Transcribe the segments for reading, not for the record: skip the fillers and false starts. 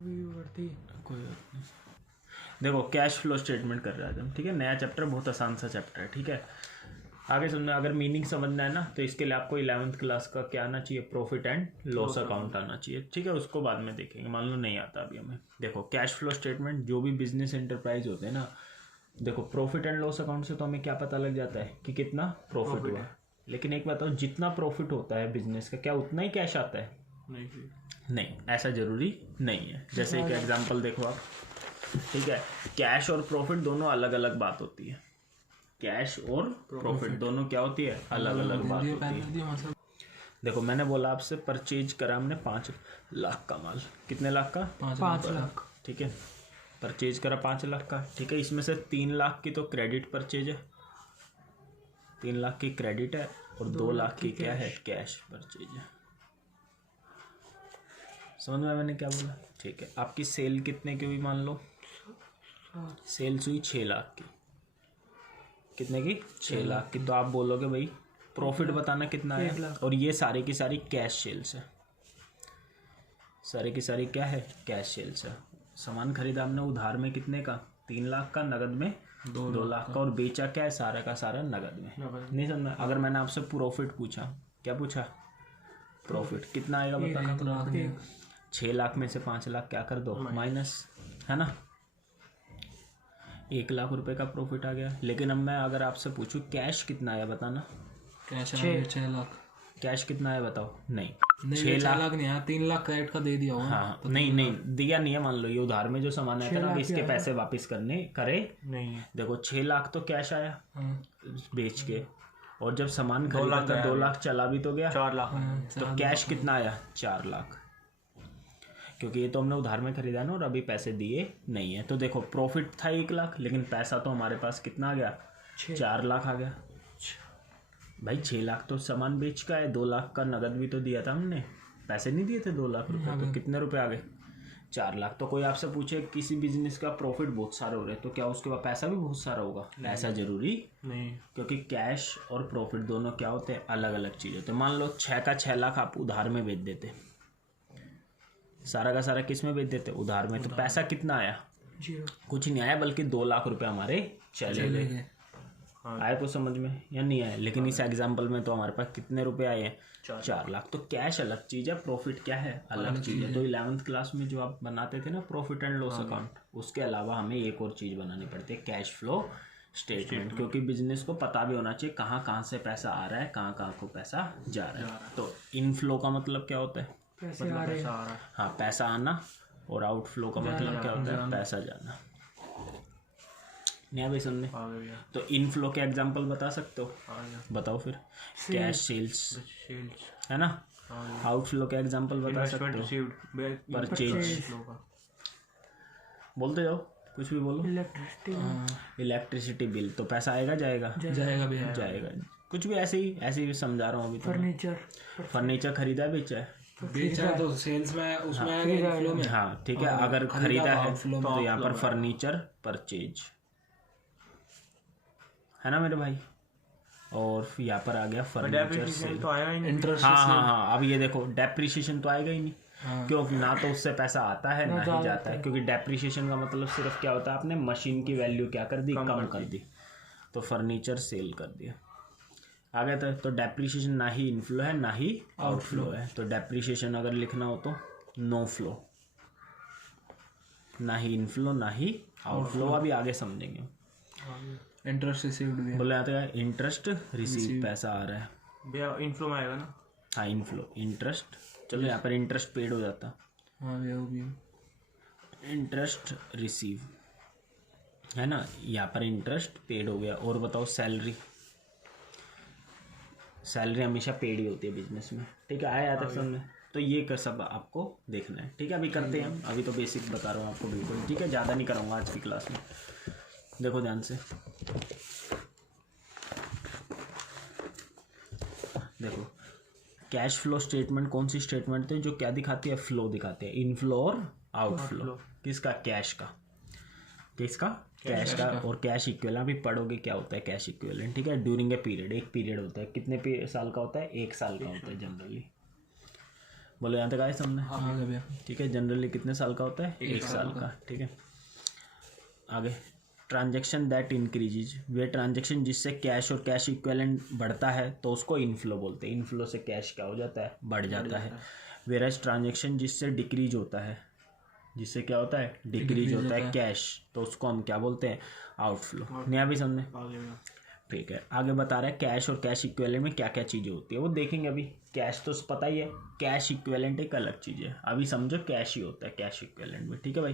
कोई बात नहीं। देखो कैश फ्लो स्टेटमेंट कर रहे हैं हम, ठीक है। नया चैप्टर, बहुत आसान सा चैप्टर है, ठीक है। आगे समझना, अगर मीनिंग समझना है ना तो इसके लिए आपको 11th क्लास का क्या आना चाहिए, प्रॉफिट एंड लॉस अकाउंट आना चाहिए, ठीक है। उसको बाद में देखेंगे, मान लो नहीं आता अभी हमें। देखो कैश फ्लो स्टेटमेंट, जो भी बिजनेस एंटरप्राइज होते हैं ना, देखो प्रॉफिट एंड लॉस अकाउंट से तो हमें क्या पता लग जाता है कि कितना प्रॉफिट हुआ। लेकिन एक बताओ, जितना प्रॉफिट होता है बिजनेस का, क्या उतना ही कैश आता है? नहीं, ऐसा जरूरी नहीं है। जैसे एक एग्जांपल देखो आप, ठीक है। कैश और प्रॉफिट दोनों अलग अलग बात होती है। कैश और प्रॉफिट दोनों क्या होती है, अलग अलग बात होती है। देखो मैंने बोला आपसे, परचेज करा हमने 5 लाख का माल। कितने लाख का? 5 लाख, ठीक है। परचेज करा 5 लाख का, ठीक है। इसमें से 3 लाख की तो क्रेडिट परचेज है, 3 लाख की क्रेडिट है, और 2 लाख की क्या है, कैश परचेज है। समझ में मैंने क्या बोला? ठीक है। आपकी सेल कितने की हुई, मान लो सेल्स हुई 6 लाख की। कितने की? 6 लाख की। तो आप बोलोगे भाई प्रॉफिट बताना कितना है, और ये सारी की सारी कैश सेल्स है, सारी की सारी क्या है, कैश सेल्स है। सामान खरीदा हमने उधार में कितने का, 3 लाख का, नगद में 2 लाख का, और बेचा क्या है, सारा का सारा नगद में। नहीं समझना। अगर मैंने आपसे प्रॉफिट पूछा, क्या पूछा, प्रॉफिट कितना आएगा बताना। 6 लाख में से 5 लाख क्या कर दो, माइनस, है ना। 1 लाख रुपए का प्रॉफिट आ गया। लेकिन अब मैं अगर आपसे पूछूं कैश कितना आया बताना। कैश 6 लाख। कैश कितना आया बताओ। नहीं, 6 लाख नहीं आया, 3 लाख क्रेडिट का दे दिया होगा। हाँ तो नहीं दिया नहीं है। मान लो ये उधार में जो सामान आया था ना, इसके पैसे वापस करने करे नहीं। देखो 6 लाख तो कैश आया बेच के, और जब सामान खरीदा था 2 लाख चला भी तो गया, 4 लाख। तो कैश कितना आया, 4 लाख, क्योंकि ये तो हमने उधार में खरीदा ना, और अभी पैसे दिए नहीं है। तो देखो प्रॉफिट था 1 लाख, लेकिन पैसा तो हमारे पास कितना आ गया, 4 लाख आ गया। भाई 6 लाख तो सामान बेच का है, 2 लाख का नगद भी तो दिया था हमने, पैसे नहीं दिए थे 2 लाख रुपए। तो कितने रुपए आ गए, 4 लाख। तो कोई आपसे पूछे किसी बिजनेस का प्रॉफिट बहुत सारे हो रहे हैं, तो क्या उसके बाद पैसा भी बहुत सारा होगा? ऐसा जरूरी नहीं, क्योंकि कैश और प्रॉफिट दोनों क्या होते हैं, अलग अलग चीज होते हैं। मान लो 6 का 6 लाख आप उधार में बेच देते, सारा का सारा किस में बेच देते, उधार में। तो पैसा कितना आया, कुछ नहीं आया, बल्कि 2 लाख रुपए हमारे चले गए। आए तो समझ में या नहीं आए? लेकिन इस एग्जाम्पल में तो हमारे पास कितने रुपए आए हैं, 4 लाख। तो कैश अलग चीज है, प्रॉफिट क्या है, अलग चीज है। तो 11th क्लास में जो आप बनाते थे ना प्रॉफिट एंड लॉस अकाउंट, उसके अलावा हमें एक और चीज बनानी पड़ती है, कैश फ्लो स्टेटमेंट। क्योंकि बिजनेस को पता भी होना चाहिए कहाँ कहाँ से पैसा आ रहा है, कहाँ कहाँ को पैसा जा रहा है। तो इनफ्लो का मतलब क्या होता है, पैसा आ रहा है, हाँ पैसा आना। और आउटफ्लो का मतलब क्या होता है, पैसा जाना। नहीं भाई सुनने। तो इनफ्लो के एग्जांपल बता सकते हो? बताओ फिर। कैश सेल्स है ना। आउटफ्लो के एग्जांपल बता सकते हो? परचेज, बोलते जाओ, कुछ भी बोलो। इलेक्ट्रिसिटी बिल, तो पैसा आएगा जाएगा, जाएगा। कुछ भी ऐसे ही समझा रहा हूँ अभी। फर्नीचर खरीदा है, बेचा है, तो सेल्स में उसमें आएगा, इनफ्लो में। हाँ ठीक है, अगर खरीदा है तो यहाँ पर फर्नीचर परचेज है ना मेरे भाई। और यहाँ पर आ गया फर्नीचर सेल। तो आएगा ही नहीं। हाँ, अब ये देखो डेप्रिसिएशन तो आएगा ही नहीं। क्योंकि ना तो उससे पैसा आता है ना ही जाता है, क्योंकि डेप्रिसिएशन का मतलब सिर्फ क्या होता है, आपने मशीन की वैल्यू क्या कर दी, कम कर दी। तो फर्नीचर सेल कर दिया, आ गया था। तो डेप्रिसिएशन ना ही इनफ्लो है ना ही आउटफ्लो है। तो डेप्रिसिएशन अगर लिखना हो तो नो फ्लो, ना ही इनफ्लो ना ही आउटफ्लो। अभी आगे समझेंगे। इंटरेस्ट रिसीव्ड भी बोले आते हैं इंटरेस्ट रिसीव, पैसा आ रहा है भैया, इनफ्लो में आएगा ना। हाँ इनफ्लो, इंटरेस्ट। चलो यहाँ पर इंटरेस्ट पेड हो जाता, इंटरेस्ट रिसीव है ना। यहाँ पर इंटरेस्ट पेड हो गया। और बताओ सैलरी, सैलरी हमेशा पेड ही होती है बिजनेस में, ठीक है। आया तक समझ में। तो ये कर सब आपको देखना है, ठीक है। अभी करते हैं हम, अभी तो बेसिक बता रहा हूँ आपको बिल्कुल, ठीक है। ज़्यादा नहीं कराऊंगा आज की क्लास में। देखो ध्यान से, देखो कैश फ्लो स्टेटमेंट कौन सी स्टेटमेंट है जो क्या दिखाती है, फ्लो दिखाती है, इनफ्लो और आउटफ्लो। किसका, कैश का, किसका, कैश का। और कैश इक्विवेलेंट भी पढ़ोगे क्या होता है कैश इक्विवेलेंट, ठीक है। ड्यूरिंग ए पीरियड, एक पीरियड होता है, कितने साल का होता है, 1 साल का होता है जनरली। बोलो यहाँ तक आए सामने? आगे भैया। ठीक है, जनरली कितने साल का होता है? 1 साल का। ठीक है, आगे transaction that increases, way transaction जिससे कैश और कैश इक्विवेलेंट बढ़ता है तो उसको इनफ्लो बोलते हैं। इनफ्लो से कैश क्या हो जाता है? बढ़ जाता है। वेराज ट्रांजैक्शन जिससे डिक्रीज होता है, जिससे क्या होता है? डिक्रीज होता है कैश, तो उसको हम क्या बोलते हैं? आउटफ्लो। नहीं अभी समझे? ठीक है, आगे बता रहा है कैश और कैश इक्विवेलेंट में क्या क्या चीज़ें होती है वो देखेंगे। अभी कैश तो पता ही है, कैश इक्विवेलेंट एक अलग चीज़ है। अभी समझो कैश ही होता है कैश इक्विवेलेंट में। ठीक है भाई,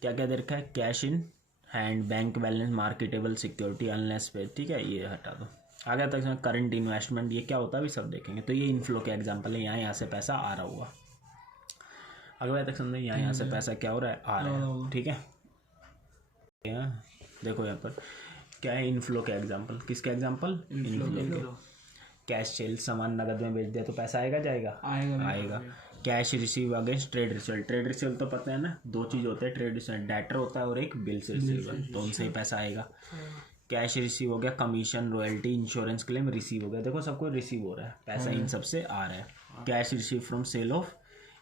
क्या क्या दे रखा है? Cash in hand, bank balance, marketable security, unless पे। ठीक है, ये हटा दो। आगे तक करंट इन्वेस्टमेंट, ये क्या होता है अभी सब देखेंगे। तो ये इनफ्लो के एग्जांपल है, यहाँ से पैसा आ रहा होगा। अगले तक समझे, यहाँ से पैसा क्या हो रहा है? आ रहा है। ठीक है, देखो यहाँ पर क्या है? इनफ्लो के एग्जांपल। किसके एग्जांपल? इनफ्लो के। कैश सेल, सामान नगद में बेच दिया तो पैसा आएगा जाएगा? आएगा। Cash receive against trade receive. Trade receive तो पता है ना, 2 चीज़ होते हैं ट्रेड रिसीव, डेटर होता है और एक बिल्स रिसीवर, तो उनसे ही पैसा आएगा। कैश रिसीव हो गया, commission, royalty, insurance claim receive हो गया। देखो सबको रिसीव हो रहा है पैसा, इन सबसे आ रहा है। Cash receive from sale of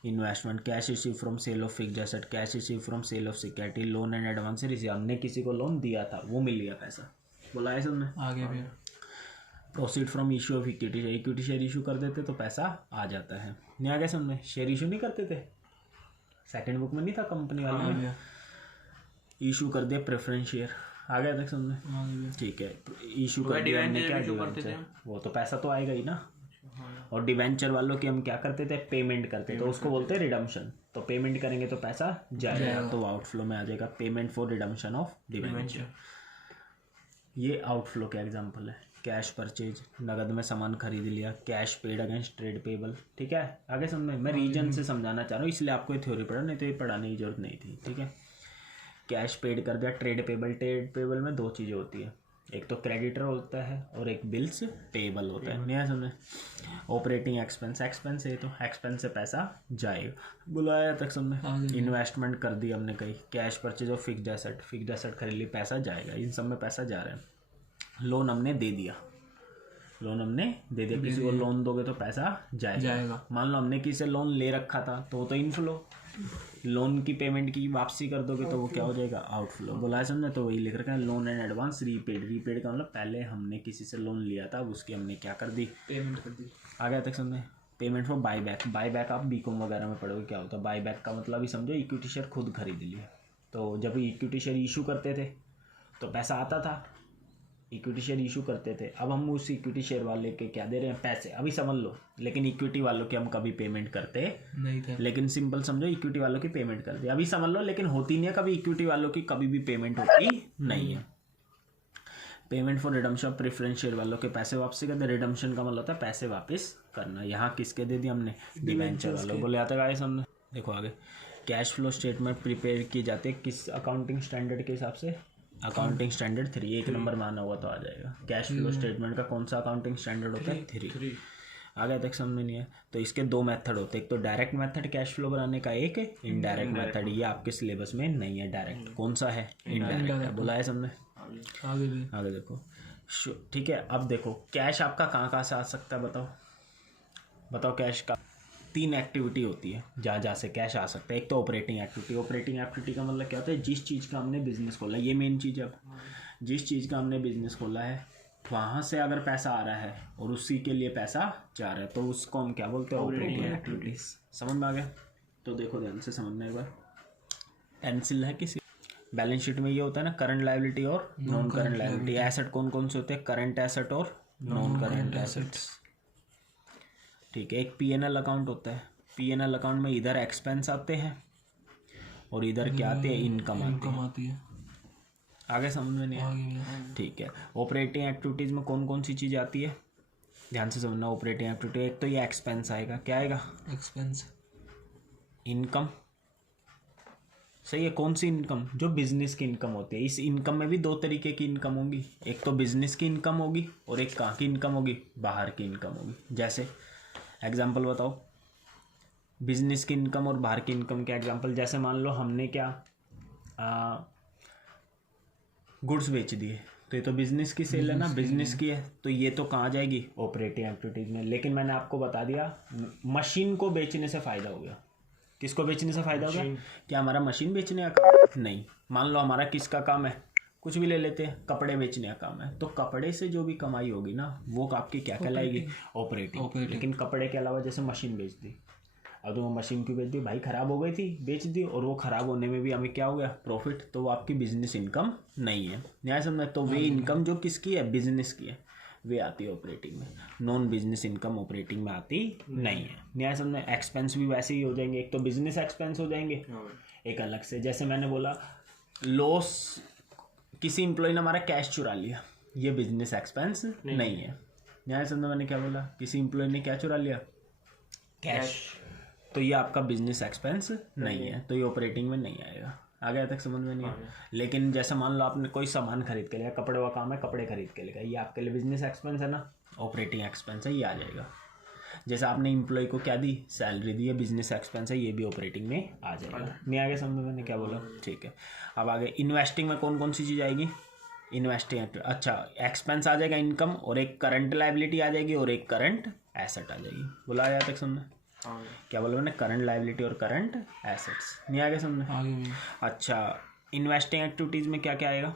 investment, cash receive from sale of fixed asset, cash receive from sale of security, loan and advance receive. हमने किसी को लोन दिया था, वो मिल गया पैसा। बोला है सबने? आगे भी। Proceed from issue of equity, equity share issue कर देते तो पैसा आ जाता है। नहीं आ गया समझे? शेयर इशू नहीं करते थे, सेकंड बुक में नहीं था कंपनी वाले में, इशू कर दिया प्रेफरेंस शेयर। आ गया तक समझे? ठीक है, इशू कर दिया हमने, क्या डिवेंचर, वो तो पैसा तो आएगा ही ना। और डिवेंचर वालों की हम क्या करते थे? पेमेंट करते, तो उसको बोलते हैं रिडम्पशन। तो पेमेंट करेंगे तो पैसा जाएगा, तो आउटफ्लो में आ जाएगा। Payment for redemption of debenture, ये आउटफ्लो का एग्जांपल है। कैश परचेज, नगद में सामान खरीद लिया। Cash paid against trade payable. ठीक है, आगे समझ, मैं रीजन से समझाना चाह रहा हूँ इसलिए आपको ये थ्योरी पढ़ा, नहीं तो ये पढ़ाने की जरूरत नहीं थी। ठीक है, कैश पेड कर दिया। ट्रेड पेबल, ट्रेड पेबल में 2 चीज़ें होती है, एक तो क्रेडिटर होता है और एक बिल्स पेबल होता है। नहीं समझे? ऑपरेटिंग एक्सपेंस, एक्सपेंस है तो एक्सपेंस से पैसा जाएगा। बुलाया तक समझे? इन्वेस्टमेंट कर दी हमने कहीं, cash purchase of fixed asset, fixed asset खरीद ली, पैसा जाएगा। इन सब में पैसा जा रहा है। लोन हमने दे दिया, लोन हमने दे दिया, किसी को लोन दोगे तो पैसा जाएगा। मान लो हमने किसी से लोन ले रखा था तो वो तो इनफ्लो, लोन की पेमेंट की वापसी कर दोगे तो वो क्या हो जाएगा? आउटफ्लो। बोला समझे? तो वही लिख रखा है, loan and advance repaid. Repaid का मतलब पहले हमने किसी से लोन लिया था, उसकी हमने क्या कर दी? पेमेंट कर दी। आ गया तक समझे? Payment for by back. By back आप बीकॉम वगैरह में पढ़ोगे क्या होता है। बाई बैक का मतलब ही समझो, इक्विटी शेयर खुद खरीद लिया। तो जब इक्विटी शेयर इशू करते थे तो पैसा आता था, इक्विटी शेयर इशू करते थे। अब हम उस इक्विटी शेयर वाले के क्या दे रहे हैं? पैसे। अभी समझ लो, लेकिन इक्विटी वालों की हम कभी पेमेंट करते नहीं थे। लेकिन सिंपल समझो, इक्विटी वालों की पेमेंट करते अभी समझ लो, लेकिन होती नहीं है कभी इक्विटी वालों की, कभी भी पेमेंट होती नहीं है। Payment for redemption, preference share वालों के पैसे वापसी करते। रिडम्पशन का मतलब होता है पैसे वापस करना। यहाँ किसके दे दिया हमने? डिवेंचर वालों। बोले आता है हमने। देखो आगे, कैश फ्लो स्टेटमेंट प्रिपेयर की जाती है किस अकाउंटिंग स्टैंडर्ड के हिसाब से? अकाउंटिंग स्टैंडर्ड 3, 1 नंबर माना हुआ तो आ जाएगा। कैश फ्लो स्टेटमेंट का कौन सा अकाउंटिंग स्टैंडर्ड होता है? 3। आगे तक समझ में नहीं है? तो इसके 2 मेथड होते हैं, एक तो डायरेक्ट मेथड कैश फ्लो बनाने का, एक इनडायरेक्ट मेथड। ये आपके सिलेबस में नहीं है। डायरेक्ट कौन सा है? इनडायरेक्ट। बोला है समझे? आगे देखो। ठीक है, अब देखो कैश आपका कहाँ से आ सकता है? बताओ कैश का 3 एक्टिविटी होती है जहाँ से कैश आ सकता है। एक तो ऑपरेटिंग एक्टिविटी। ऑपरेटिंग एक्टिविटी का मतलब क्या होता है? जिस चीज़ का हमने बिजनेस खोला, ये मेन चीज़ है। जिस चीज़ का हमने बिजनेस खोला है वहाँ से अगर पैसा आ रहा है और उसी के लिए पैसा जा रहा है तो उसको हम क्या बोलते हैं? Operating activities. समझ में आ गया? तो देखो ध्यान से समझना एक बार। पेंसिल है किसी बैलेंस शीट में, ये होता है ना करंट लायबिलिटी और नॉन करंट लायबिलिटी। एसेट कौन कौन से होते हैं? करंट एसेट और नॉन करंट एसेट्स। ठीक है, एक P&L अकाउंट होता है। P&L अकाउंट में इधर एक्सपेंस आते हैं और इधर क्या आते हैं? इनकम आती है। आगे समझ में नहीं आया? ठीक है, ऑपरेटिंग एक्टिविटीज़ में कौन कौन सी चीज़ आती है? ध्यान से समझना। ऑपरेटिंग एक्टिविटी, एक तो ये एक्सपेंस आएगा। क्या आएगा? एक्सपेंस। इनकम, सही है। कौन सी इनकम? जो बिजनेस की इनकम होती है। इस इनकम में भी 2 तरीके की इनकम होगी, एक तो बिजनेस की इनकम होगी और एक कहाँ की इनकम होगी? बाहर की इनकम होगी। जैसे एग्जाम्पल बताओ, बिजनेस की इनकम और बाहर की इनकम के एग्जाम्पल। जैसे मान लो हमने क्या गुड्स बेच दिए, तो ये तो बिजनेस की सेल है ना, बिजनेस की है, तो ये तो कहाँ जाएगी, ऑपरेटिंग एक्टिविटीज में। लेकिन मैंने आपको बता दिया मशीन को बेचने से फायदा हो गया। किसको बेचने से फायदा हो गया? क्या हमारा मशीन बेचने का काम है? नहीं। मान लो हमारा किसका काम है, कुछ भी ले लेते हैं, कपड़े बेचने का काम है, तो कपड़े से जो भी कमाई होगी ना वो आपकी क्या कहलाएगी, ऑपरेटिंग। लेकिन कपड़े के अलावा जैसे मशीन बेच दी, अब तो वो मशीन क्यों बेच दी भाई, ख़राब हो गई थी, बेच दी, और वो ख़राब होने में भी हमें क्या हो गया, प्रॉफिट, तो वो आपकी बिजनेस इनकम नहीं है। न्याय समझ? तो वे इनकम जो किसकी है, बिजनेस की है, वे आती है ऑपरेटिंग में। नॉन बिजनेस इनकम ऑपरेटिंग में आती नहीं है। न्याय समझ? एक्सपेंस भी वैसे ही हो जाएंगे, एक तो बिजनेस एक्सपेंस हो जाएंगे, एक अलग से, जैसे मैंने बोला लॉस, किसी एम्प्लॉय ने हमारा कैश चुरा लिया, ये बिजनेस एक्सपेंस नहीं है। न्याय समझ? मैंने क्या बोला, किसी एम्प्लॉय ने क्या चुरा लिया, कैश, तो ये आपका बिजनेस एक्सपेंस नहीं है, तो ये ऑपरेटिंग में नहीं आएगा। आ गया तक समझ में? नहीं है। लेकिन जैसे मान लो आपने कोई सामान खरीद के लिया, कपड़े का काम है, कपड़े खरीद के लिया, ये आपके लिए बिजनेस एक्सपेंस है ना, ऑपरेटिंग एक्सपेंस है, ये आ जाएगा। जैसे आपने एम्प्लॉय को क्या दी, सैलरी दी, है बिजनेस एक्सपेंस है, ये भी ऑपरेटिंग में आ जाएगा। नहीं आ गया समझ में मैंने क्या बोला? ठीक है। अब आगे इन्वेस्टिंग में कौन कौन सी चीज़ आएगी, इन्वेस्टिंग, अच्छा एक्सपेंस आ जाएगा इनकम, और एक करंट लायबिलिटी आ जाएगी, और एक करंट एसेट आ जाएगी। बोला आया तक समझ? क्या बोला मैंने, करंट लायबिलिटी और करंट एसेट्स। नहीं आ गया समझ? अच्छा, इन्वेस्टिंग एक्टिविटीज़ में क्या क्या आएगा,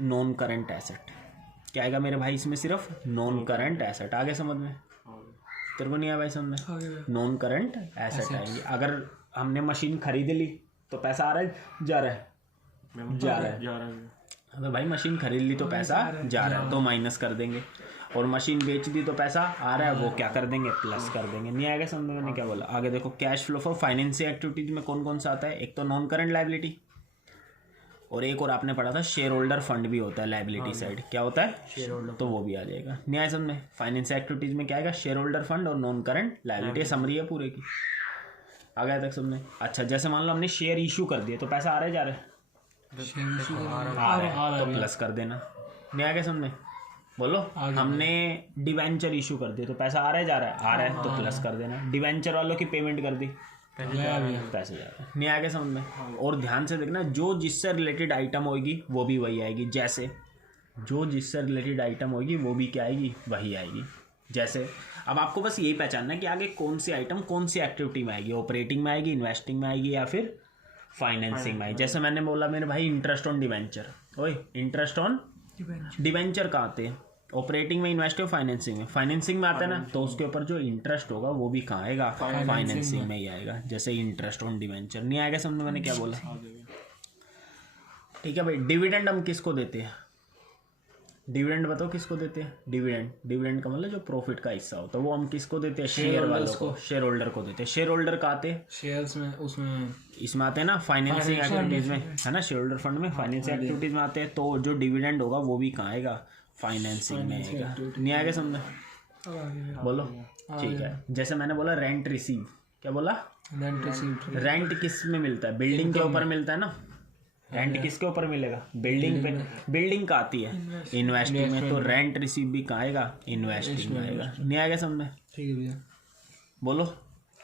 नॉन करंट एसेट, क्या आएगा मेरे भाई इसमें, सिर्फ नॉन करंट एसेट। आ गया समझ में? तेरे को नहीं आया भाई समझ में? नॉन करंट एसेट आएंगे। अगर हमने मशीन खरीद ली तो पैसा आ रहा है, जा रहा है, जा रहा है। अगर भाई मशीन खरीद ली तो पैसा जा रहा है, तो माइनस कर देंगे, और मशीन बेच दी तो पैसा आ रहा है, वो क्या कर देंगे, प्लस कर देंगे। नहीं आएगा समझ में? मैंने क्या बोला? आगे देखो, cash flow for financial activities में कौन कौन सा आता है, एक तो नॉन करंट लायबिलिटी, और एक और आपने पढ़ा था शेयर होल्डर फंड भी होता है लायबिलिटी साइड, क्या होता है, शेयर होल्डर, तो वो भी आ जाएगा। नहीं आया समझ में? फाइनेंशियल एक्टिविटीज में क्या आएगा, शेयर होल्डर फंड और नॉन करंट लायबिलिटी, समरी है पूरे की। आ गया तक समझ? अच्छा, जैसे मान लो हमने शेयर इशू कर दिए तो पैसा आ रहा है, जा रहा है, आ रहा है, तो प्लस कर देना। नहीं आ गया समझ? बोलो, हमने डिवेंचर इशू कर दिया तो पैसा आ रहा है, जा रहा है, आ रहा है, तो प्लस कर देना। डिवेंचर वालों की पेमेंट कर दी, पैसे जा रहे हैं। नहीं आ गया समझ में? और ध्यान से देखना, जो जिससे रिलेटेड आइटम होगी वो भी वही आएगी। जैसे जो जिससे रिलेटेड आइटम होगी वो भी क्या आएगी, वही आएगी। जैसे अब आपको बस यही पहचानना है कि आगे कौन सी आइटम कौन सी एक्टिविटी में आएगी, ऑपरेटिंग में आएगी, इन्वेस्टिंग में आएगी, या फिर फाइनेंसिंग में आएगी। जैसे मैंने बोला मेरे भाई इंटरेस्ट ऑन डिवेंचर, ओए इंटरेस्ट ऑन डिवेंचर कहाँ आते हैं, ऑपरेटिंग में, इन्वेस्टिंग, फाइनेंसिंग में। फाइनेंसिंग में आता है ना, तो उसके ऊपर जो इंटरेस्ट होगा वो भी कहाँ आएगा, फाइनेंसिंग में ही आएगा। जैसे इंटरेस्ट ऑन डिवेंचर। नहीं आएगा समझ में? मैंने क्या बोला? ठीक है भाई। डिविडेंड हम किसको देते हैं, डिविडेंड बताओ किसको देते हैं, डिविडेंड का मतलब जो प्रॉफिट का हिस्सा होता है वो हम किसको देते हैं, शेयर वालों को, शेयर होल्डर को देते हैं। शेयर होल्डर का आते हैं शेयर्स में, उसमें इसमें आते हैं ना, फाइनेंसिंग एक्टिविटीज में, है ना, शेयर होल्डर फंड में, फाइनेंसिंग एक्टिविटीज में आते हैं। तो जो डिविडेंड होगा वो भी कहाँ आएगा, फाइनेंसिंग में आएगा। नहीं आएगा समझ? बोलो। ठीक है। जैसे मैंने बोला रेंट रिसीव, क्या बोला, रेंट रिसीव, रेंट किस में मिलता है, बिल्डिंग के ऊपर मिलता है ना, रेंट किसके ऊपर मिलेगा, बिल्डिंग पे, बिल्डिंग का आती है इन्वेस्टिंग में, तो रेंट रिसीव भी कहाँ आएगा, इन्वेस्टिंग में आएगा। नहीं आएगा समझ में? ठीक है भैया। बोलो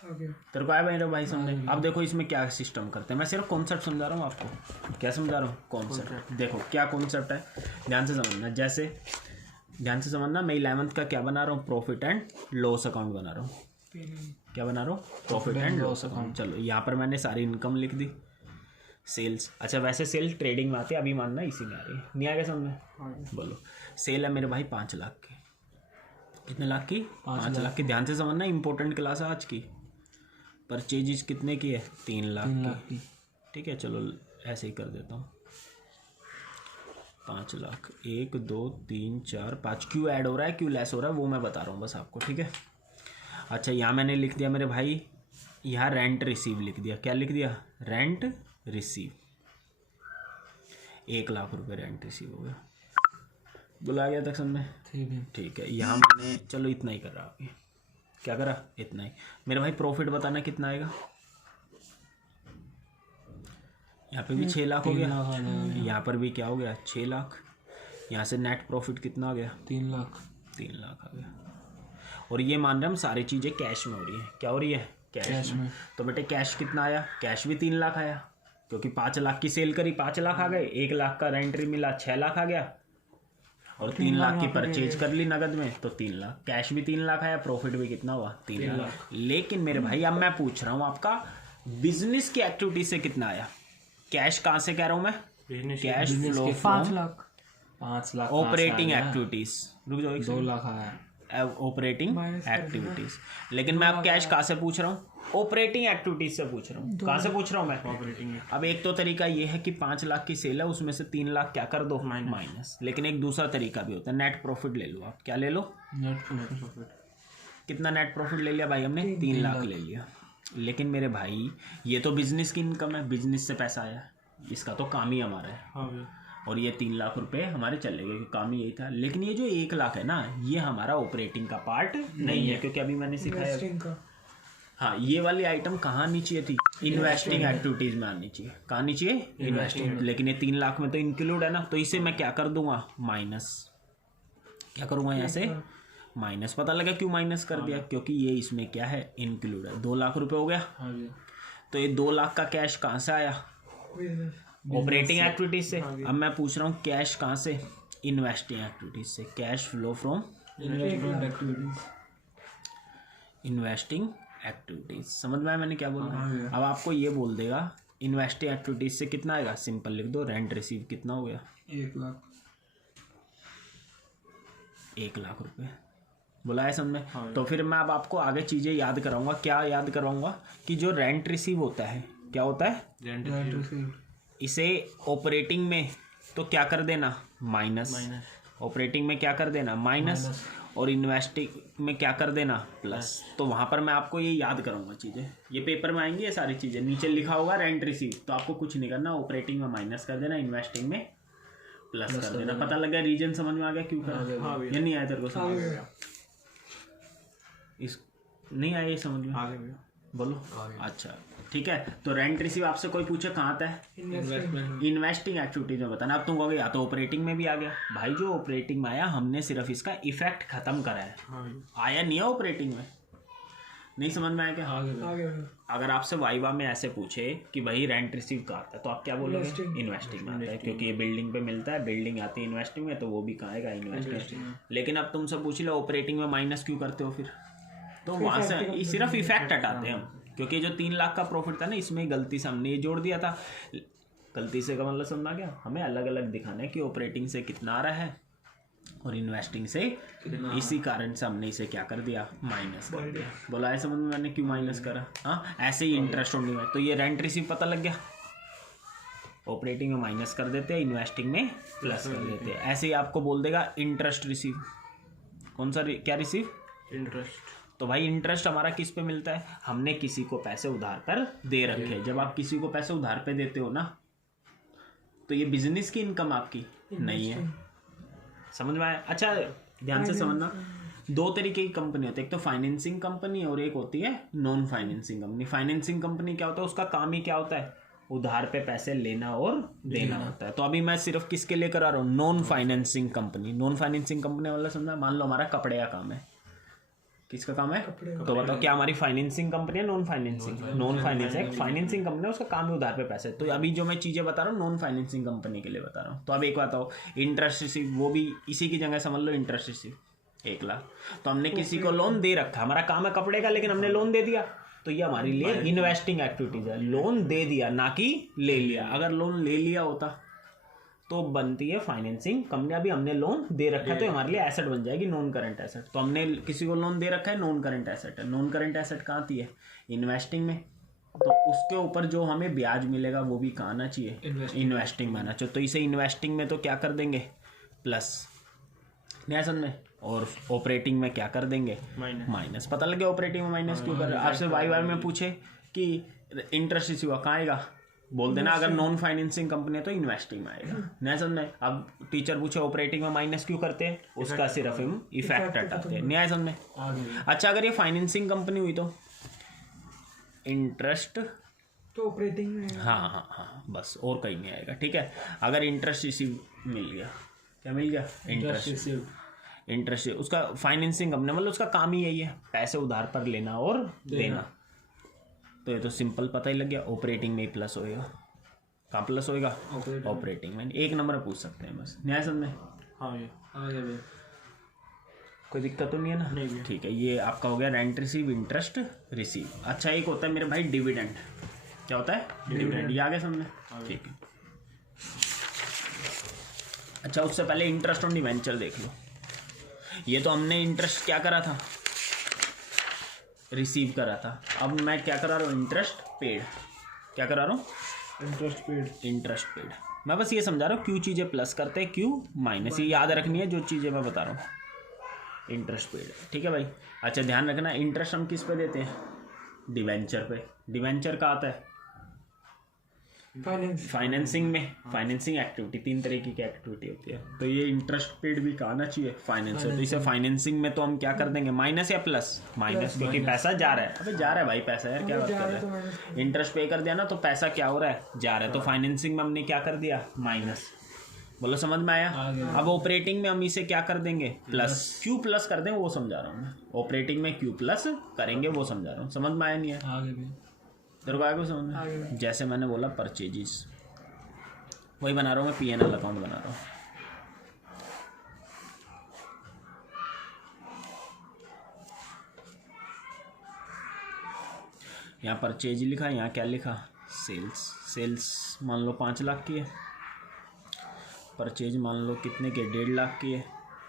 तेरे को आया भाई समझ में? अब देखो इसमें क्या सिस्टम करते हैं, मैं सिर्फ कॉन्सेप्ट समझा रहा हूँ आपको, क्या समझा रहा हूँ, कॉन्सेप्ट। देखो क्या कॉन्सेप्ट है, ध्यान से समझना। जैसे ध्यान से समझना, मैं 11th का क्या बना रहा हूँ, प्रॉफिट एंड लॉस अकाउंट बना रहा हूँ। क्या बना रहा हूँ, प्रॉफिट एंड लॉस अकाउंट। चलो यहाँ पर मैंने सारी इनकम लिख दी, सेल्स। अच्छा वैसे सेल ट्रेडिंग में आती है, अभी मानना इसी में आ रही है। नहीं आ गया समझ में? बोलो। सेल है मेरे भाई 5 लाख की, कितने लाख की, 5 लाख की। ध्यान से समझना, इंपॉर्टेंट क्लास है आज की। परचेजिज कितने की है, 3 लाख की। ठीक है, चलो ऐसे ही कर देता हूँ, 5 लाख, 1 2 3 4 5। क्यों ऐड हो रहा है, क्यों लेस हो रहा है, वो मैं बता रहा हूँ बस आपको, ठीक है। अच्छा यहाँ मैंने लिख दिया मेरे भाई, यहाँ रेंट रिसीव लिख दिया। क्या लिख दिया, रेंट रिसीव, 1 लाख रुपए रेंट रिसीव हो गया। बुला गया तक समझ में? ठीक है। यहाँ मैंने चलो इतना ही कर रहा, अभी क्या करा, इतना ही। मेरे भाई प्रॉफिट बताना कितना आएगा, यहाँ पे भी 6 लाख हो गया, यहाँ पर भी क्या हो गया, 6 लाख। यहाँ से नेट प्रॉफिट कितना आ गया, 3 लाख, 3 लाख आ गया। और ये मान रहे हम सारी चीज़ें कैश में हो रही है, क्या हो रही है, कैश में। तो बेटे कैश कितना आया, कैश भी 3 लाख आया, क्योंकि 5 लाख की सेल करी, 5 लाख आ गए, 1 लाख का रेंटरी मिला, 6 लाख आ गया, और 3 लाख की परचेज कर ली नगद में तो 3 लाख, कैश भी 3 लाख आया, प्रॉफिट भी कितना हुआ 3 लाख। लेकिन मेरे भाई अब मैं पूछ रहा हूँ आपका बिजनेस की एक्टिविटी से कितना आया? कैश कहाँ से कह रहा हूँ मैं? Cash flow 5 lakh 5 lakh operating activities. रुक जाओ, 2 लाख आया ऑपरेटिंग एक्टिविटीज। लेकिन मैं अब कैश कहाँ से पूछ रहा हूँ? ऑपरेटिंग एक्टिविटीज से पूछ रहा हूँ। कहाँ से पूछ रहा हूँ मैं? ऑपरेटिंग। अब एक तो तरीका ये है कि 5 लाख की सेल है, उसमें से 3 लाख क्या कर दो माइनस। लेकिन एक दूसरा तरीका भी होता है, नेट प्रॉफिट ले लो आप। क्या ले लो? Net profit. कितना नेट प्रॉफिट ले लिया भाई हमने? 3 लाख ले लिया। लेकिन मेरे भाई ये तो बिजनेस की इनकम है, बिजनेस से पैसा आया, इसका तो काम ही हमारा है। और ये 3 लाख रुपए हमारे चले गए, काम ही यही था। लेकिन ये जो 1 लाख है ना, ये हमारा ऑपरेटिंग का पार्ट नहीं है, क्योंकि अभी मैंने सिखाया। हाँ, ये वाली आइटम कहाँ आनी चाहिए थी? इन्वेस्टिंग एक्टिविटीज में आनी चाहिए। कहाँ आनी चाहिए? इन्वेस्टिंग। लेकिन ये 3 लाख में तो इंक्लूड है ना, तो इसे मैं क्या कर दूंगा? माइनस। क्या करूंगा यहाँ से? माइनस। पता लगा क्यों माइनस कर दिया? क्योंकि ये इसमें क्या है? इंक्लूड है। 2 लाख रुपए हो गया। तो ये 2 लाख का कैश कहाँ से आया? ऑपरेटिंग एक्टिविटीज से। अब मैं पूछ रहा हूँ कैश कहाँ से? इन्वेस्टिंग एक्टिविटीज से। Cash flow from investing activities. समझ में आया मैंने क्या बोला? अब आपको ये बोल देगा इन्वेस्टिंग एक्टिविटीज से कितना आएगा? सिंपल लिख दो, रेंट रिसीव कितना हो गया? 1 लाख। 1 लाख रुपए बोला है समझ में? तो फिर मैं अब आपको आगे चीजें याद कराऊंगा। क्या याद कराऊंगा? कि जो रेंट रिसीव होता है, क्या होता है? Rent receive. इसे ऑपरेटिंग में तो क्या कर देना? माइनस। ऑपरेटिंग में क्या कर देना? माइनस। और इन्वेस्टिंग में क्या कर देना? प्लस। तो वहां पर मैं आपको ये याद करूंगा चीजें, ये पेपर में आएंगी ये सारी चीजें। नीचे लिखा होगा रेंट रिसीव, तो आपको कुछ नहीं करना, ऑपरेटिंग में माइनस कर देना, इन्वेस्टिंग में प्लस कर देना। पता लग गया? रीजन समझ में आ गया क्यों कर? ये नहीं आया तेरे को समझ में? इस नहीं आया ये समझ में? आगे बोलो। अच्छा ठीक है। तो रेंट रिसीव आपसे कोई पूछे कहाँ आता है? इन्वेस्टिंग एक्टिविटीज में बताना। अब तुम कहोगे या तो ऑपरेटिंग में भी आ गया। भाई जो ऑपरेटिंग में आया, हमने सिर्फ इसका इफेक्ट खत्म करा है, आया नहीं है ऑपरेटिंग में। नहीं समझ में आया क्या? अगर आपसे वाइवा में ऐसे पूछे कि भाई रेंट रिसीव कहाँ आता है, तो आप क्या बोलोगे? इन्वेस्टिंग में आता है, क्योंकि ये बिल्डिंग पे मिलता है, बिल्डिंग आती है इन्वेस्टिंग में, तो वो भी कहाँ आएगा? इन्वेस्टिंग। लेकिन अब तुमसे पूछ लो ऑपरेटिंग में माइनस क्यों करते हो फिर? तो वहां से सिर्फ इफेक्ट हटाते हैं हम, क्योंकि जो 3 लाख का प्रॉफिट था ना, इसमें गलती से हमने ये जोड़ दिया था। गलती से का मतलब समझना क्या? हमें अलग अलग दिखाना है कि ऑपरेटिंग से कितना आ रहा है और इन्वेस्टिंग से। इसी कारण से हमने इसे क्या कर दिया? माइनस कर दिया। बोला है समझ में मैंने क्यों माइनस करा? हाँ, ऐसे ही इंटरेस्ट होने में। तो ये रेंट रिसीव पता लग गया, ऑपरेटिंग में माइनस कर देते हैं, इन्वेस्टिंग में प्लस कर देते हैं। ऐसे ही आपको बोल देगा इंटरेस्ट रिसीव। कौन सा क्या रिसीव? इंटरेस्ट। तो भाई इंटरेस्ट हमारा किस पे मिलता है? हमने किसी को पैसे उधार पर दे रखे। जब आप किसी को पैसे उधार पे देते हो ना, तो ये बिजनेस की इनकम आपकी नहीं है। समझ में आया? अच्छा ध्यान से समझना, 2 तरीके की कंपनी होती है, एक तो फाइनेंसिंग कंपनी और एक होती है non financing company. Financing company क्या होता है? उसका काम ही क्या होता है? उधार पे पैसे लेना और देना होता है। तो अभी मैं सिर्फ किसके लिए करा रहा हूँ? Non financing company. Non financing company वाला समझा? मान लो हमारा कपड़े का काम है। किसका काम है? तो बताओ क्या हमारी फाइनेंसिंग कंपनी है? Non financing. Non financing financing company है, उसका काम है उधार पे पैसे। तो अभी जो मैं चीजें बता रहा हूँ नॉन फाइनेंसिंग कंपनी के लिए बता रहा हूँ। तो अब एक बात आओ, इंटरेस्ट रिसीव, वो भी इसी की जगह समझ लो इंटरेस्ट रिसीव 1 लाख। तो हमने किसी को लोन दे रखा, हमारा काम है कपड़े का, लेकिन हमने लोन दे दिया, तो ये हमारे लिए इन्वेस्टिंग एक्टिविटीज है। लोन दे दिया, ना कि ले लिया। अगर लोन ले लिया होता तो बनती है फाइनेंसिंग कंपनी। अभी हमने लोन दे रखा है, तो हमारे लिए एसेट बन जाएगी, नॉन करंट एसेट। तो हमने किसी को लोन दे रखा है, नॉन करंट एसेट है। नॉन करंट एसेट कहाँ आती है? इन्वेस्टिंग में। तो उसके ऊपर जो हमें ब्याज मिलेगा वो भी कहाँ आना चाहिए? इन्वेस्टिंग में आना चाहिए। तो इसे इन्वेस्टिंग में तो क्या कर देंगे? प्लस। नहीं समझ में? और ऑपरेटिंग में क्या कर देंगे? माइनस। पता लगे ऑपरेटिंग में माइनस क्यों कर रहे? आपसे वाई में पूछे कि इंटरेस्ट रिसीव कहाँ आएगा? बोल देना अगर नॉन फाइनेंसिंग कंपनी है तो इन्वेस्टिंग में आएगा। नहीं समझ। अब टीचर पूछे ऑपरेटिंग में माइनस क्यों करते हैं? उसका सिर्फ हम इफेक्ट हटाते हैं। नहीं समझ में? अच्छा, अगर ये फाइनेंसिंग कंपनी हुई तो इंटरेस्ट तो ऑपरेटिंग में। हाँ, बस और कहीं नहीं आएगा। ठीक है। अगर इंटरेस्ट रिसीव मिल गया, क्या मिल गया? इंटरेस्ट उसका फाइनेंसिंग कंपनी, मतलब उसका काम ही यही है, पैसे उधार पर लेना और देना। तो ये तो सिंपल पता ही लग गया, ऑपरेटिंग में ही प्लस होएगा। कहाँ प्लस होएगा? ऑपरेटिंग में। एक नंबर पूछ सकते हैं बस, न्याय समझे? हाँ भैया आगे भैया कोई दिक्कत तो नहीं है ना? नहीं। ठीक है, ये आपका हो गया रेंट रिसीव, इंटरेस्ट रिसीव। अच्छा एक होता है मेरे भाई डिविडेंड। क्या होता है? डिविडेंड। ये आ गया समझे? ठीक है। अच्छा उससे पहले इंटरेस्ट ऑन डिवेंचर देख लो। ये तो हमने इंटरेस्ट क्या करा था? रिसीव करा था। अब मैं क्या करा रहा हूँ? Interest paid. क्या करा रहा हूँ? Interest paid. Interest paid. मैं बस ये समझा रहा हूँ, क्यू चीज़ें प्लस करते हैं, क्यू माइनस। ये याद रखनी है जो चीज़ें मैं बता रहा हूँ। इंटरेस्ट पेड, ठीक है भाई। अच्छा ध्यान रखना, इंटरेस्ट हम किस पे देते हैं? डिवेंचर पे। डिवेंचर का आता है फाइनेंसिंग में। फाइनेंसिंग एक्टिविटी, 3 तरीके की एक्टिविटी होती है, तो ये इंटरेस्ट पेड भी कहना चाहिए फाइनेंस है। तो इसे फाइनेंसिंग में तो हम क्या कर देंगे? माइनस या प्लस? माइनस, क्योंकि पैसा जा रहा है। अबे जा रहा है भाई पैसा, यार क्या बात कर रहा है? इंटरेस्ट पे कर दिया ना तो पैसा क्या हो रहा है? जा रहा है। तो फाइनेंसिंग में हमने क्या कर दिया? माइनस। बोलो समझ में आया? अब ऑपरेटिंग में हम इसे क्या कर देंगे? प्लस। क्यू प्लस कर देंगे वो समझा रहा हूँ मैं। ऑपरेटिंग में क्यू प्लस करेंगे वो समझा रहा हूँ। समझ में आया नहीं है? आगे भी तेरे को आगे समझ में? जैसे मैंने बोला परचेजेस, वही बना रहा हूँ मैं, P&L अकाउंट बना रहा हूँ। यहाँ परचेज लिखा, यहाँ क्या लिखा? सेल्स। सेल्स मान लो 5 लाख की है, परचेज मान लो कितने के? 1.5 लाख की है।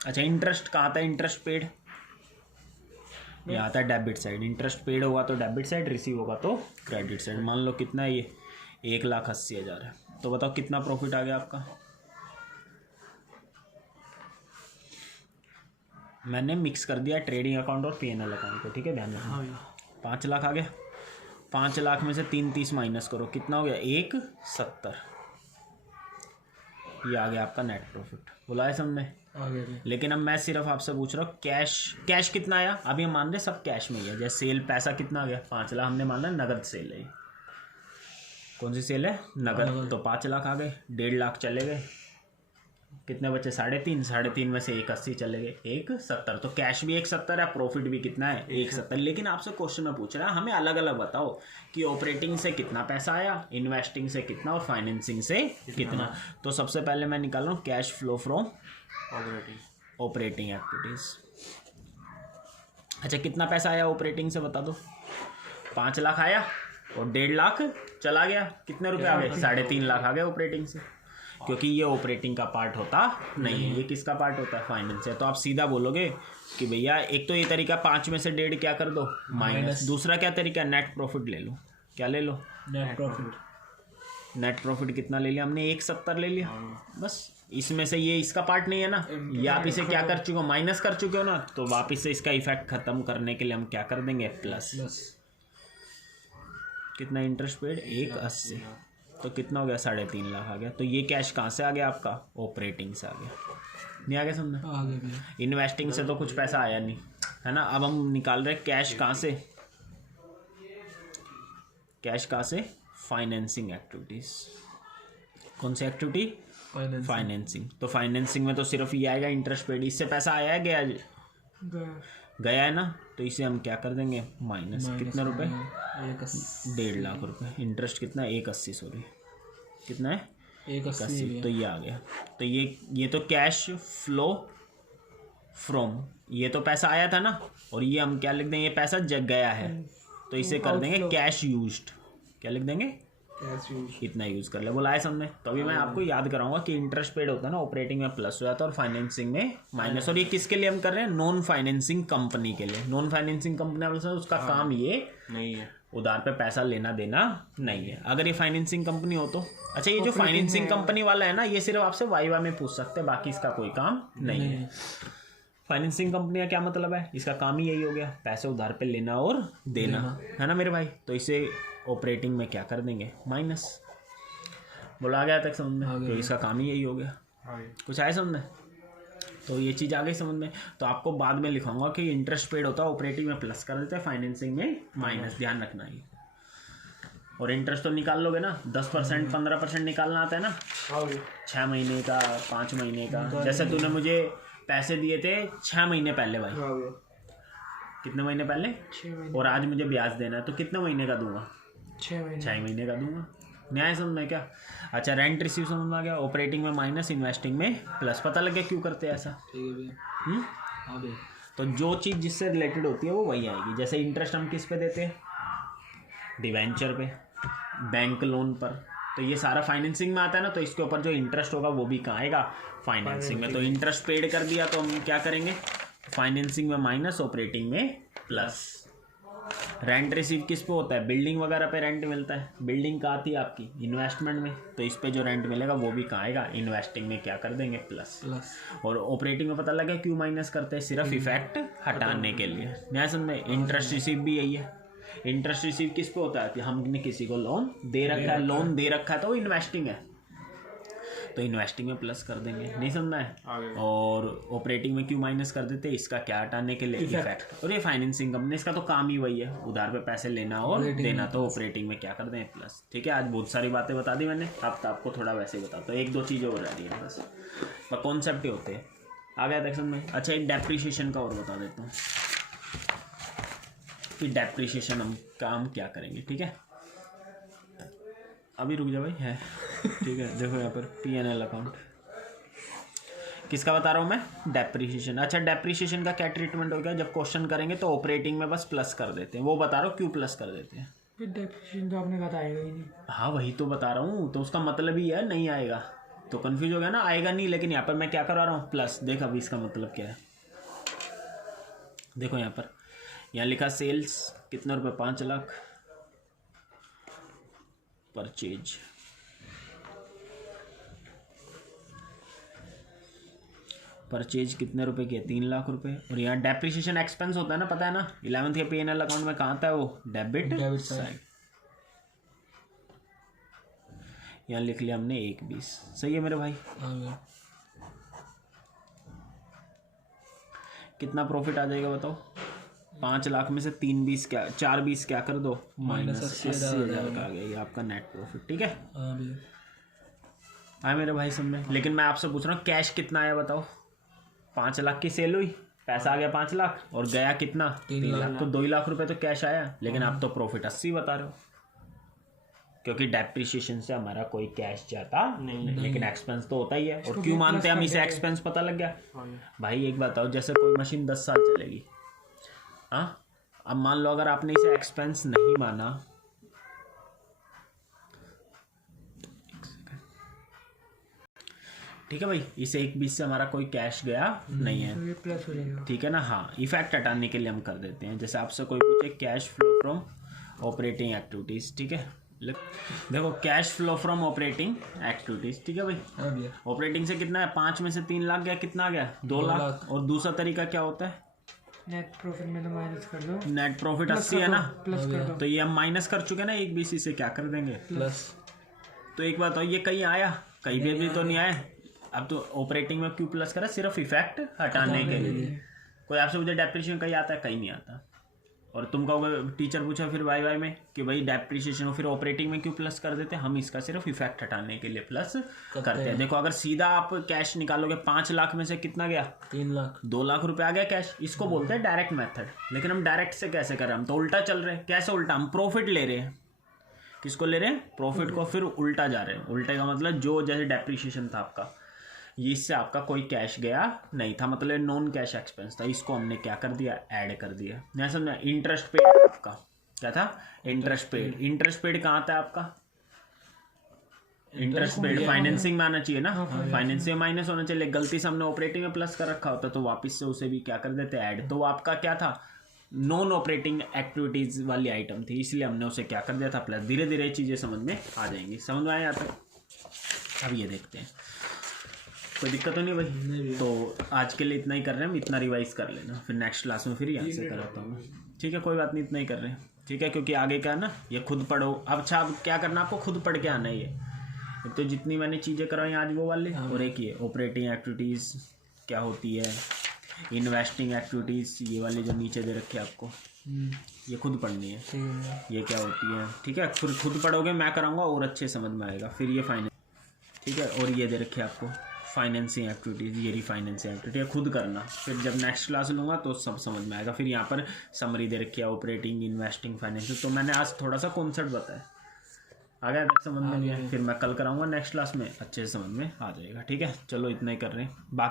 अच्छा इंटरेस्ट कहाँ आता है? इंटरेस्ट पेड यहाँ आता है डेबिट साइड। इंटरेस्ट पेड होगा तो डेबिट साइड, रिसीव होगा तो क्रेडिट साइड। मान लो कितना है ये? 1,80,000 है। तो बताओ कितना प्रॉफिट आ गया आपका? मैंने मिक्स कर दिया ट्रेडिंग अकाउंट और P&L अकाउंट को, ठीक है ध्यान रखना। 5 लाख आ गया। 5 लाख में से 330 माइनस करो, कितना हो गया? 170। ये आ गया आपका नेट प्रॉफिट। बोला है समझ में? लेकिन अब मैं सिर्फ आपसे पूछ रहा हूँ कैश। कैश कितना आया? अभी हम मान रहे सब कैश में ही है। जैसे सेल पैसा कितना आ गया? 5 लाख हमने माना नगद सेल है। कौन सी सेल है? नगद। तो 5 लाख आ गए, 1.5 लाख चले गए, कितने बचे? 3.5। 3.5 में से 180 चले गए, 170। तो कैश भी 170 है, प्रॉफिट भी कितना है? 170। लेकिन आपसे क्वेश्चन में पूछ रहा है हमें अलग अलग बताओ कि ऑपरेटिंग से कितना पैसा आया, इन्वेस्टिंग से कितना और फाइनेंसिंग से कितना। तो सबसे पहले मैं निकाल रहा हूँ cash flow from operating activities. अच्छा कितना पैसा आया ऑपरेटिंग से बता दो? 5 लाख आया और 1.5 लाख चला गया। कितने रुपए आ गए? 3.5 लाख आ गए ऑपरेटिंग से, क्योंकि ये ऑपरेटिंग का पार्ट होता नहीं है, ये किसका पार्ट होता है? फाइनेंस है। तो आप सीधा बोलोगे कि भैया एक तो ये तरीका 5 में से 1.5 क्या कर दो? माइनस। दूसरा क्या तरीका? नेट प्रॉफिट ले लो। क्या ले लो? Net profit. नेट प्रॉफिट कितना ले लिया हमने? 170 ले लिया बस। इसमें से ये इसका पार्ट नहीं है ना, ये आप इसे क्या कर चुके हो? माइनस कर चुके हो ना। तो वापिस से इसका इफेक्ट खत्म करने के लिए हम क्या कर देंगे? प्लस। कितना इंटरेस्ट पेड? 180। तो कितना हो गया? 3.5 लाख आ गया। तो ये कैश कहाँ से आ गया आपका? ऑपरेटिंग से आ गया। नहीं आ गया समझ? इन्वेस्टिंग से तो कुछ पैसा आया नहीं है ना। अब हम निकाल रहे कैश कहाँ से? कैश कहाँ से? Financing activities. कौन सी एक्टिविटी? फाइनेंसिंग। तो फाइनेंसिंग में तो सिर्फ ये आएगा इंटरेस्ट पेड। इससे पैसा आया है गया? गया है ना। तो इसे हम क्या कर देंगे? माइनस। कितने रुपए? 1.5 लाख रुपए। इंटरेस्ट कितना? 180। सॉरी कितना है? 180। तो ये आ गया। तो ये तो कैश फ्लो फ्रॉम, ये तो पैसा आया था ना, और ये हम क्या लिख देंगे? ये पैसा जग गया है, तो इसे कर देंगे कैश यूज्ड। क्या लिख देंगे? इतना यूज कर ले। बोला है समझे? तो अभी मैं आपको याद कराऊंगा कि इंटरेस्ट पेड होता है ना, ऑपरेटिंग में प्लस हो जाता है और फाइनेंसिंग में माइनस। और ये किसके लिए हम कर रहे हैं? नॉन फाइनेंसिंग कंपनी के लिए। नॉन फाइनेंसिंग कंपनी उसका काम ये नहीं है, उधार पे पैसा लेना देना नहीं है। अगर ये फाइनेंसिंग कंपनी हो तो अच्छा, ये जो फाइनेंसिंग कंपनी वाला है ना, ये सिर्फ आपसे वाइवा में पूछ सकते हैं, बाकी इसका कोई काम नहीं है। फाइनेंसिंग कंपनी का क्या मतलब है? इसका काम ही यही हो गया, पैसे उधार पे लेना और देना, है ना मेरे भाई। तो इसे ऑपरेटिंग में क्या कर देंगे? माइनस। बोला आ गया तक समझ में? तो इसका काम ही यही हो गया। कुछ आया समझ में? तो ये चीज़ आ गई समझ में। तो आपको बाद में लिखाऊंगा कि इंटरेस्ट पेड होता है ऑपरेटिंग में प्लस कर देते हैं, फाइनेंसिंग में माइनस। ध्यान रखना ये। और इंटरेस्ट तो निकाल लोगे ना, 10% 15% निकालना आता है ना, 6 महीने का, 5 महीने का। जैसे तूने मुझे पैसे दिए थे 6 महीने पहले भाई, कितने महीने पहले? 6 महीने। और आज मुझे ब्याज देना है, तो कितने महीने का दूंगा? 6 महीने का दूंगा। न्याय समझ में क्या? अच्छा रेंट रिसीव समझ में आ गया। ऑपरेटिंग में माइनस, इन्वेस्टिंग में प्लस। पता लग गया क्यों करते हैं ऐसा? ठीक है भैया। हाँ भैया। तो जो चीज़ जिससे रिलेटेड होती है वो वही आएगी। जैसे इंटरेस्ट हम किस पे देते हैं? डिवेंचर पे, बैंक लोन पर। तो ये सारा फाइनेंसिंग में आता है ना, तो इसके ऊपर जो इंटरेस्ट होगा वो भी कहाँ आएगा? फाइनेंसिंग में। तो इंटरेस्ट पेड कर दिया तो हम क्या करेंगे? फाइनेंसिंग में माइनस, ऑपरेटिंग में प्लस। रेंट रिसीव किस पे होता है? बिल्डिंग वगैरह पे रेंट मिलता है। बिल्डिंग कहाँ आती है आपकी? इन्वेस्टमेंट में। तो इस पे जो रेंट मिलेगा वो भी कहाँ आएगा? इन्वेस्टिंग में क्या कर देंगे? प्लस। और ऑपरेटिंग में पता लगा क्यों माइनस करते हैं? सिर्फ इफेक्ट हटाने के लिए। न्याय समझ में? इंटरेस्ट रिसीव भी यही है। इंटरेस्ट रिसीव किस पे होता है? कि हमने किसी को लोन दे रखा है, लोन दे रखा है तो इन्वेस्टिंग है, तो इन्वेस्टिंग में प्लस कर देंगे। नहीं समझना है? और ऑपरेटिंग में क्यों माइनस कर देते हैं? इसका क्या हटाने के लिए? इफेक्ट। और ये फाइनेंसिंग कंपनी, इसका तो काम ही वही है, उधार पे पैसे लेना और देना। तो ऑपरेटिंग में क्या कर दें? प्लस। ठीक है, आज बहुत सारी बातें बता दी मैंने। अब तो आपको थोड़ा वैसे ही बताता हूँ, एक दो चीज़ें हो जा रही है बस, पर कॉन्सेप्ट ही होते हैं। आ गया देख समझ में? अच्छा एक डेप्रिसिएशन का और बता देता हूँ कि डेप्रिसिएशन हम काम क्या करेंगे। ठीक है, अभी रुक जा भाई है। ठीक है, देखो यहाँ पर P&L अकाउंट किसका बता रहा हूँ मैं? डेप्रिसिएशन। अच्छा डेप्रिसिएशन का क्या ट्रीटमेंट हो गया? जब क्वेश्चन करेंगे तो ऑपरेटिंग में बस प्लस कर देते हैं। वो बता रहा हूँ क्यों प्लस कर देते हैं। फिर डेप्रिसिएशन तो आपने बताएगा ही नहीं। हाँ वही तो बता रहा हूँ, तो उसका मतलब ही है नहीं आएगा, तो कंफ्यूज हो गया ना, आएगा नहीं। लेकिन यहाँ पर मैं क्या करा रहा हूँ? प्लस। देख अभी इसका मतलब क्या है, देखो यहाँ पर, यहाँ लिखा सेल्स कितने रुपए? 5 लाख। परचेज परचेज कितने रुपए की है? 3 लाख रुपए। और यहाँ डेप्रिसिएशन एक्सपेंस होता है ना, पता है ना? 11th के P&L अकाउंट में कहाँ आता है वो? Debit side. यहाँ लिख लिया हमने 1/20। सही है मेरे भाई? कितना प्रॉफिट आ जाएगा बताओ? 5 लाख में से 3/20 क्या, 4/20 क्या कर दो? माइनस 80,000 का आ गया ये आपका नेट प्रॉफिट। ठीक है, आया मेरे भाई समझ में? लेकिन मैं आपसे पूछ रहा हूँ कैश कितना आया बताओ? 5 लाख की सेल हुई, पैसा आ गया 5 लाख, और गया कितना? 3 लाख। तो 2 लाख रुपए तो कैश आया। लेकिन आप तो प्रॉफिट 80 बता रहे हो, क्योंकि डेप्रिसिएशन से हमारा कोई कैश जाता नहीं। लेकिन एक्सपेंस तो होता ही है। और क्यों मानते हैं हम इसे एक्सपेंस? पता लग गया भाई? एक बताओ, जैसे कोई मशीन 10 साल चलेगी, हाँ, अब मान लो अगर आपने इसे एक्सपेंस नहीं माना, ठीक है भाई, इसे 1/20 से हमारा कोई कैश गया नहीं है, प्लस हो जाएगा। ठीक है ना? हाँ, इफेक्ट हटाने के लिए हम कर देते हैं। जैसे आपसे कोई पूछे cash flow from operating activities, ठीक है, देखो cash flow from operating activities, ठीक है भाई? ऑपरेटिंग से कितना है? 5 में से 3 लाख गया, कितना गया? 2 लाख। और दूसरा तरीका क्या होता है? नेट प्रॉफिट में तो माइनस कर दो। नेट प्रॉफिट 80 है ना, प्लस कर दो। तो ये हम माइनस कर चुके ना 1/20 से, क्या कर देंगे? प्लस। तो एक बात, ये कहीं आया? कहीं भी तो नहीं आया। अब तो ऑपरेटिंग में क्यों प्लस करा? सिर्फ इफेक्ट हटाने के लिए। कोई आपसे पूछे डेप्रिसिएशन कहीं आता है? कहीं नहीं आता। और तुम कहोगे, टीचर पूछा फिर वाई में कि भाई डेप्रिसिएशन हो, फिर ऑपरेटिंग में क्यों प्लस कर देते हैं? हम इसका सिर्फ इफेक्ट हटाने के लिए प्लस करते हैं। देखो अगर सीधा आप कैश निकालोगे, 5 लाख में से कितना गया? 3 लाख। 2 लाख रुपए आ गया कैश। इसको बोलते हैं डायरेक्ट मेथड। लेकिन हम डायरेक्ट से कैसे कर रहे हैं? हम तो उल्टा चल रहे हैं। कैसे उल्टा? हम प्रॉफिट ले रहे हैं। किसको ले रहे हैं? प्रॉफिट को, फिर उल्टा जा रहे हैं। उल्टे का मतलब जो जैसे डेप्रिसिएशन था आपका, इससे आपका कोई कैश गया नहीं था, मतलब नॉन कैश एक्सपेंस था, इसको हमने क्या कर दिया? ऐड कर दिया। नहीं समझा? इंटरेस्ट पेड आपका क्या था? Interest paid. इंटरेस्ट पेड कहाँ आता है आपका? इंटरेस्ट पेड फाइनेंसिंग में आना चाहिए ना, फाइनेंसिंग में माइनस होना चाहिए। गलती से हमने ऑपरेटिंग में प्लस कर रखा होता तो वापस से उसे भी क्या कर देते? ऐड। तो वो आपका क्या था? नॉन ऑपरेटिंग एक्टिविटीज वाली आइटम थी, इसलिए हमने उसे क्या कर दिया था? प्लस। धीरे धीरे चीजें समझ में आ जाएंगी। समझ में आया यहाँ तक? अब ये देखते हैं, कोई दिक्कत तो नहीं भाई? नहीं। तो आज के लिए इतना ही कर रहे हैं हम, इतना रिवाइज कर लेना, फिर नेक्स्ट क्लास में फिर यहाँ से कराता हूँ। ठीक है, कोई बात नहीं, इतना ही कर रहे हैं। ठीक है, क्योंकि आगे क्या है ना, ये खुद पढ़ो। अब अच्छा, अब क्या करना आपको? खुद पढ़ के आना है। ये तो जितनी मैंने चीज़ें करवाई आज वो वाले, और एक ये ऑपरेटिंग एक्टिविटीज़ क्या होती है, इन्वेस्टिंग एक्टिविटीज़ ये वाली जो नीचे दे रखी है आपको, ये खुद पढ़नी है, ये क्या होती है। ठीक है, फिर खुद पढ़ोगे, मैं कराऊंगा और अच्छे समझ में आएगा। फिर ये फाइनेंस, ठीक है, और ये दे रखी है आपको फाइनेंसिंग एक्टिविटीज़, ये रिफाइनेंसिंग एक्टिविटी खुद करना। फिर जब नेक्स्ट क्लास लूँगा तो सब समझ में आएगा। फिर यहाँ पर समरी दे रखी है ऑपरेटिंग, इन्वेस्टिंग, फाइनेंसिंग। तो मैंने आज थोड़ा सा कॉन्सेप्ट बताया, आ गया तक समझ में नहीं है, फिर मैं कल कराऊंगा नेक्स्ट क्लास में, अच्छे से समझ में आ जाएगा। ठीक है, चलो इतना ही कर रहे हैं बाकी